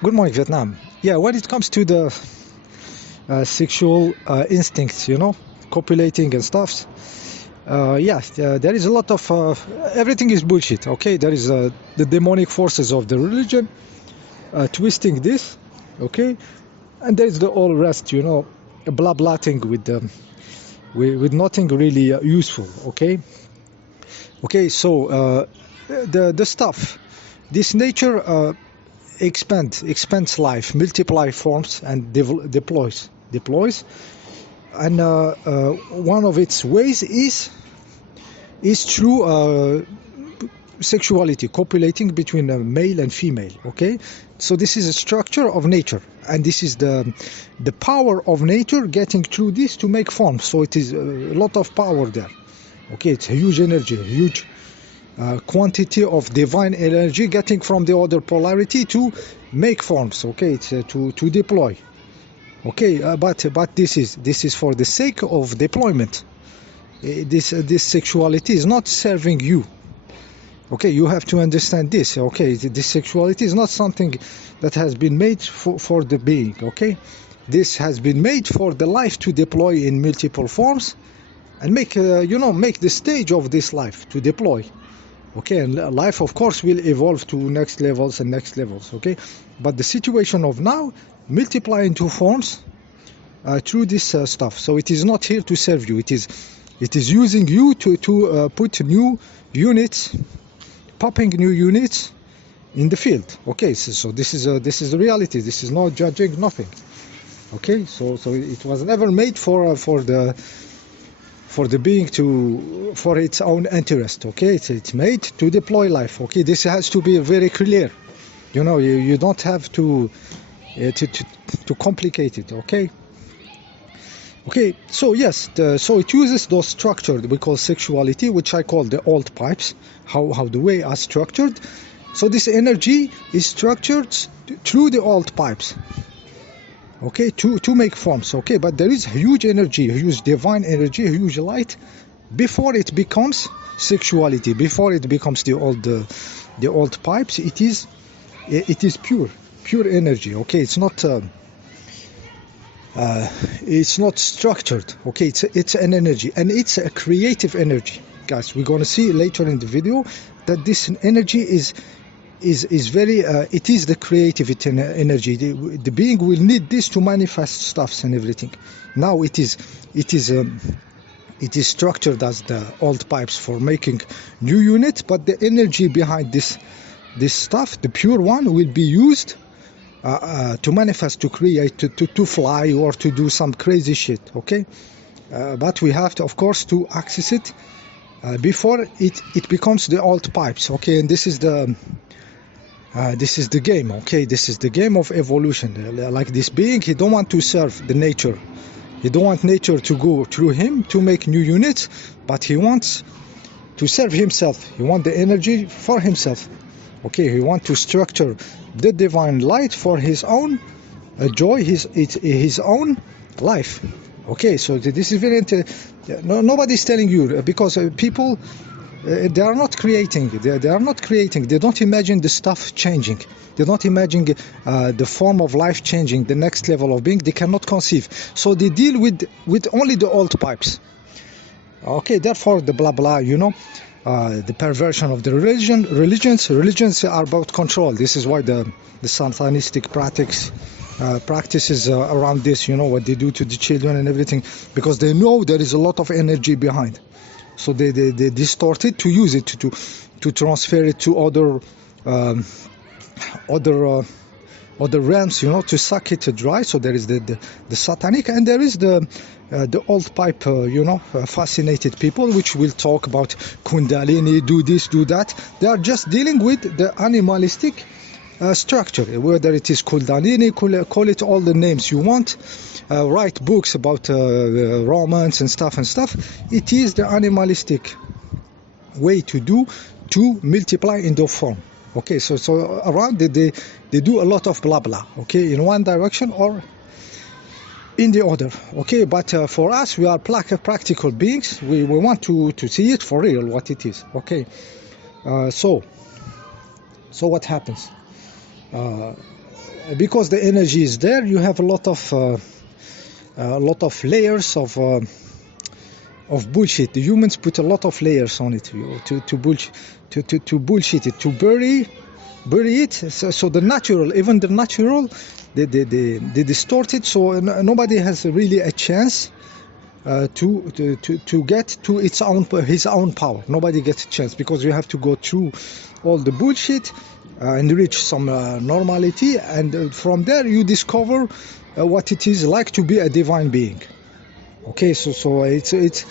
Good morning, Vietnam. Yeah, when it comes to the sexual instincts, copulating and stuff, there is a lot of everything is bullshit. Okay, there is the demonic forces of the religion twisting this. Okay, and there is the all rest, blah blatting with nothing really useful. Okay. So the stuff, this nature. Expands life, multiply forms, and deploys. And one of its ways is through sexuality, copulating between a male and female. Okay, so this is a structure of nature, and this is the power of nature getting through this to make forms. So it is a lot of power there. Okay, it's a huge energy, a huge quantity of divine energy getting from the other polarity to make forms. Okay, it's to deploy. Okay, but this is for the sake of deployment. This sexuality is not serving you. Okay, you have to understand this. Okay, this sexuality is not something that has been made for the being. Okay, this has been made for the life to deploy in multiple forms and make make the stage of this life to deploy. Okay, and life of course will evolve to next levels and next levels. Okay, but the situation of now multiply into forms through this stuff. So it is not here to serve you. It is using you to put new units, popping new units in the field. Okay, so this is the reality. This is not judging nothing. Okay, so it was never made for the being for its own interest. Okay, it's made to deploy life. Okay, this has to be very clear. You don't have to complicate it. Okay, so yes, so it uses those structures we call sexuality, which I call the old pipes, how the way are structured. So this energy is structured through the old pipes. Okay, to make forms. Okay, but there is huge energy, huge divine energy, huge light before it becomes sexuality, before it becomes the old pipes. It is pure energy. Okay, it's not structured. Okay, it's an energy, and it's a creative energy, guys. We're going to see later in the video that this energy is very it is the creativity energy. The being will need this to manifest stuffs and everything. Now it is structured as the old pipes for making new units, but the energy behind this stuff, the pure one, will be used to manifest, to create, to fly, or to do some crazy shit. Okay, but we have to, of course, to access it before it becomes the old pipes. Okay, and this is the game. Okay, this is the game of evolution. Like this being, he don't want to serve the nature. He don't want nature to go through him to make new units, but he wants to serve himself. He wants the energy for himself. Okay, he wants to structure the divine light for his own joy, his own life. Okay, so this is very nobody's telling you, because people they are not creating. They are not creating. They don't imagine the stuff changing. They don't imagine the form of life changing, the next level of being. They cannot conceive. So they deal with only the old pipes. Okay, therefore the blah blah, the perversion of the religions are about control. This is why the satanistic practices around this, what they do to the children and everything, because they know there is a lot of energy behind. So they distort it to use it to transfer it to other realms, to suck it dry. So there is the satanic, and there is the old pipe, fascinated people, which will talk about Kundalini, do this, do that. They are just dealing with the animalistic structure, whether it is Kundalini, call it all the names you want. Write books about romance and stuff. It is the animalistic way to multiply in the form. Okay, so around they do a lot of blah blah. Okay, in one direction or in the other. Okay, but for us, we are practical beings. We want to see it for real, what it is. Okay, so what happens? because the energy is there, you have a lot of layers of bullshit. The humans put a lot of layers on it to bullshit it, to bury it. So the natural, even the natural, they distort it. So nobody has really a chance to get to his own power. Nobody gets a chance, because you have to go through all the bullshit and reach some normality, and from there you discover what it is like to be a divine being. Okay, so it's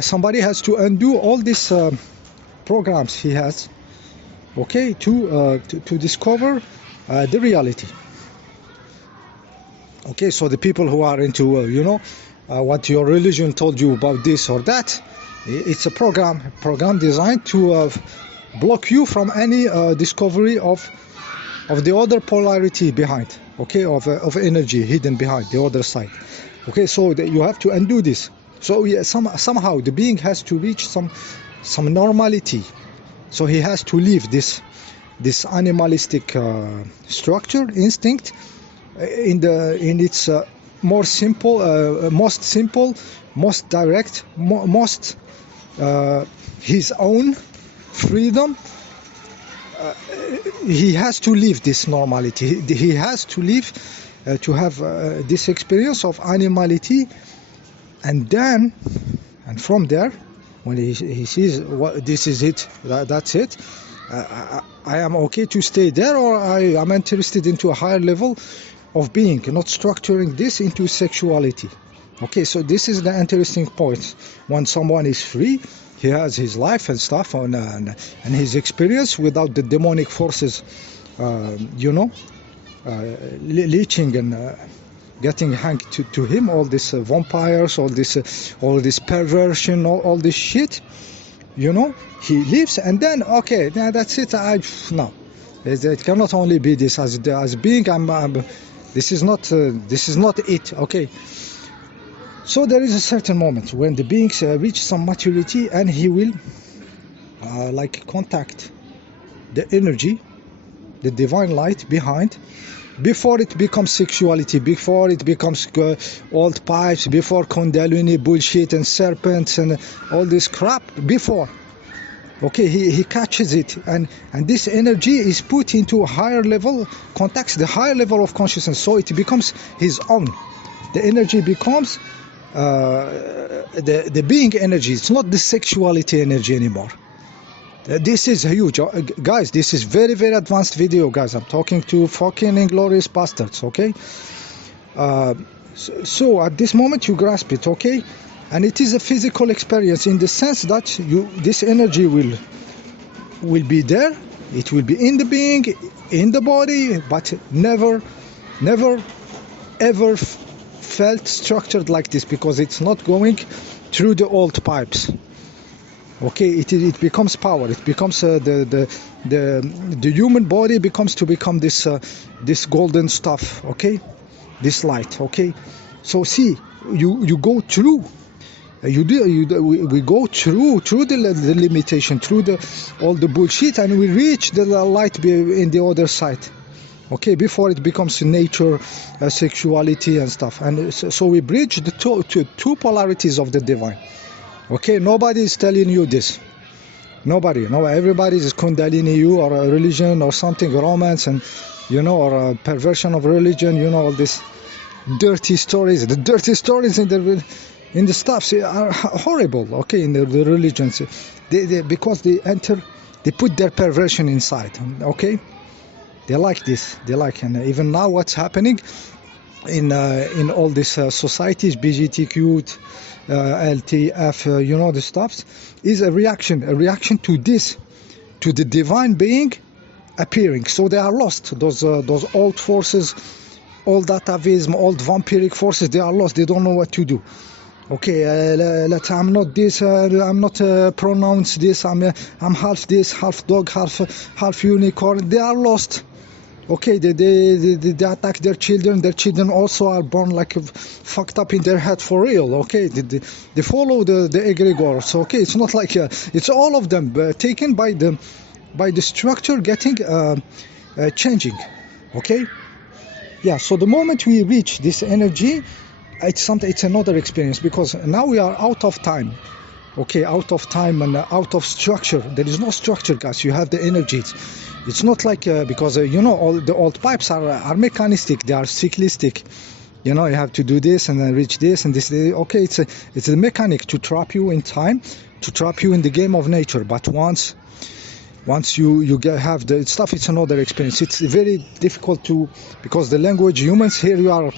somebody has to undo all these programs he has, okay, to discover the reality. Okay, so the people who are into what your religion told you about this or that, it's a program designed to block you from any discovery of the other polarity behind, okay, of energy hidden behind the other side. Okay, so you have to undo this. So somehow the being has to reach some normality. So he has to leave this animalistic structure, instinct, in its most simple, most direct, most his own freedom. He has to leave this normality. He has to leave to have this experience of animality, and from there, when he sees this is it, that's it, I am okay to stay there, or I am interested into a higher level of being, not structuring this into sexuality. Okay, so this is the interesting point. When someone is free, he has his life and stuff, and his experience without the demonic forces, leeching and getting hanged to him, all these vampires, all this perversion, all this shit. He leaves, and then okay, that's it. No, it cannot only be this as being. This is not it. Okay. So there is a certain moment when the beings reach some maturity, and he will contact the energy, the divine light behind, before it becomes sexuality, before it becomes old pipes, before Kundalini bullshit and serpents and all this crap. Before, okay, he catches it, and this energy is put into a higher level, contacts the higher level of consciousness, so it becomes his own. The energy becomes the being energy. It's not the sexuality energy anymore. This is huge, guys. This is very, very advanced video, guys. I'm talking to fucking inglorious bastards, okay? So at this moment you grasp it, okay? And it is a physical experience, in the sense that this energy will be there. It will be in the being, in the body, but never ever felt structured like this, because it's not going through the old pipes. Okay, it becomes power. It becomes the human body becomes this golden stuff. Okay, this light. Okay, so see, you go through. We go through the limitation, through all the bullshit, and we reach the light in the other side. Okay, before it becomes nature, sexuality and stuff. And so we bridge the two polarities of the divine. Okay, nobody is telling you this. Nobody. No, everybody is Kundalini you, or a religion or something, romance, and or a perversion of religion. All these dirty stories. The dirty stories in the stuff are horrible. Okay, in the religions, because they put their perversion inside. Okay, they like this. And even now, what's happening in all these societies, BGTQ, LTF, the stuffs, is a reaction to this, to the divine being appearing. So they are lost. Those old forces, old atavism, old vampiric forces, they are lost. They don't know what to do. Okay, I'm not this. I'm not pronounced this. I'm half this, half dog, half unicorn. They are lost. Okay, they attack their children. Their children also are born fucked up in their head for real. Okay, they follow the egregores. Okay, it's not like it's all of them taken by the structure getting changing. Okay. Yeah, so the moment we reach this energy, it's another experience, because now we are out of time. Okay, out of time and out of structure. There is no structure, guys. You have the energy. It's not like because you know, all the old pipes are mechanistic. They are cyclistic. You know, you have to do this and then reach this and this. Okay, it's a mechanic to trap you in time, to trap you in the game of nature. But once you have the stuff, it's another experience. It's very difficult to, because the language, humans here, you are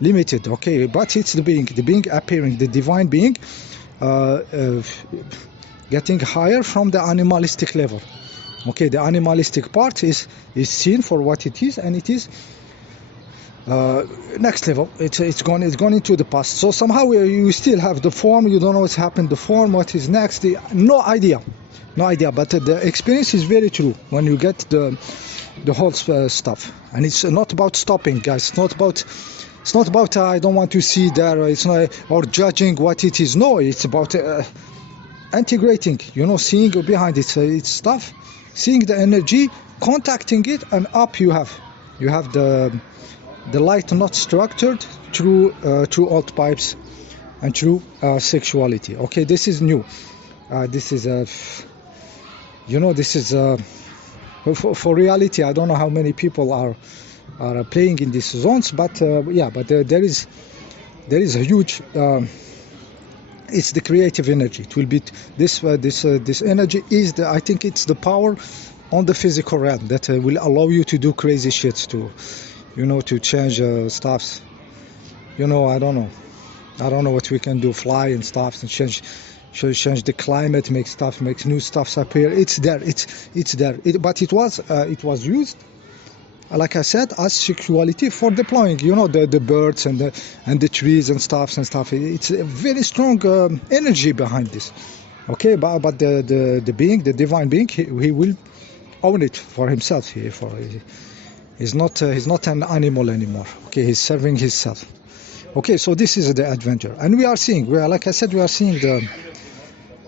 limited. Okay, but it's the being appearing, the divine being, getting higher from the animalistic level. Okay, the animalistic part is seen for what it is, and it is next level. It's gone into the past. So somehow you still have the form. You don't know what's happened. The form, what is next? No idea. But the experience is very true when you get the whole stuff. And it's not about stopping, guys. It's not about I don't want to see there. It's not, or judging what it is. No, it's about integrating. You know, seeing behind it. It's stuff. Seeing the energy, contacting it, and up you have the light, not structured, through old pipes and through sexuality. Okay, this is new. This is this is for reality. I don't know how many people are playing in these zones, but there is a huge. It's the creative energy. It will be this energy is I think it's the power on the physical realm that will allow you to do crazy shit, to change stuffs. I don't know what we can do, fly and stuff, and change the climate, make new stuffs appear. It's there. But it was used, like I said, as sexuality for deploying, the birds and the trees and stuff. It's a very strong energy behind this. Okay, but the being, the divine being, he will own it for himself. He's not an animal anymore. Okay, he's serving himself. Okay, so this is the adventure, and we are seeing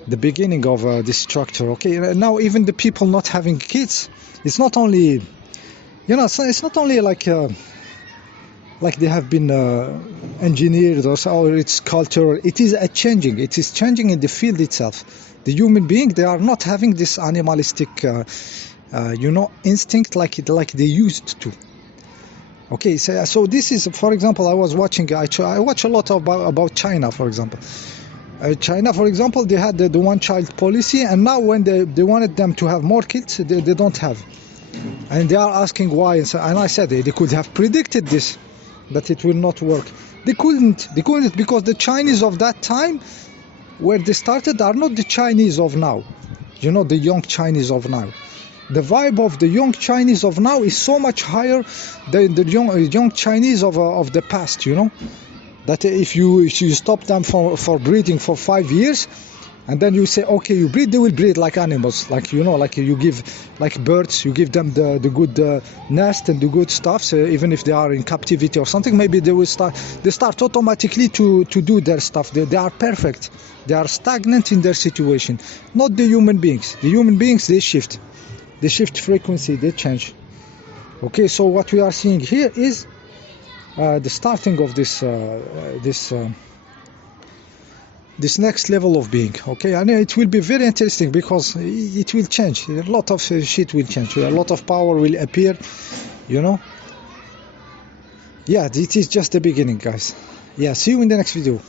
the beginning of this structure. Okay, now even the people not having kids, it's not only. It's not only like they have been engineered or it's cultural. It is changing. It is changing in the field itself. The human being, they are not having this animalistic, instinct like they used to. Okay, so this is, for example, I was watching. I watch a lot about China, for example. China, for example, they had the one-child policy, and now when they wanted them to have more kids, they don't have. And they are asking why, and I said they could have predicted this, that it will not work. They couldn't because the Chinese of that time, where they started, are not the Chinese of now. The young Chinese of now. The vibe of the young Chinese of now is so much higher than the young Chinese of the past. That if you stop them for breeding for 5 years, and then you say, okay, you breed, they will breed like animals, like you give, like birds, you give them the good nest and the good stuff. So even if they are in captivity or something, maybe they start automatically to do their stuff. They are perfect. They are stagnant in their situation. Not the human beings. The human beings, they shift frequency, they change. Okay, so what we are seeing here is the starting of this next level of being. Okay, and it will be very interesting because it will change. A lot of shit will change. A lot of power will appear. Yeah, it is just the beginning, guys. Yeah, see you in the next video.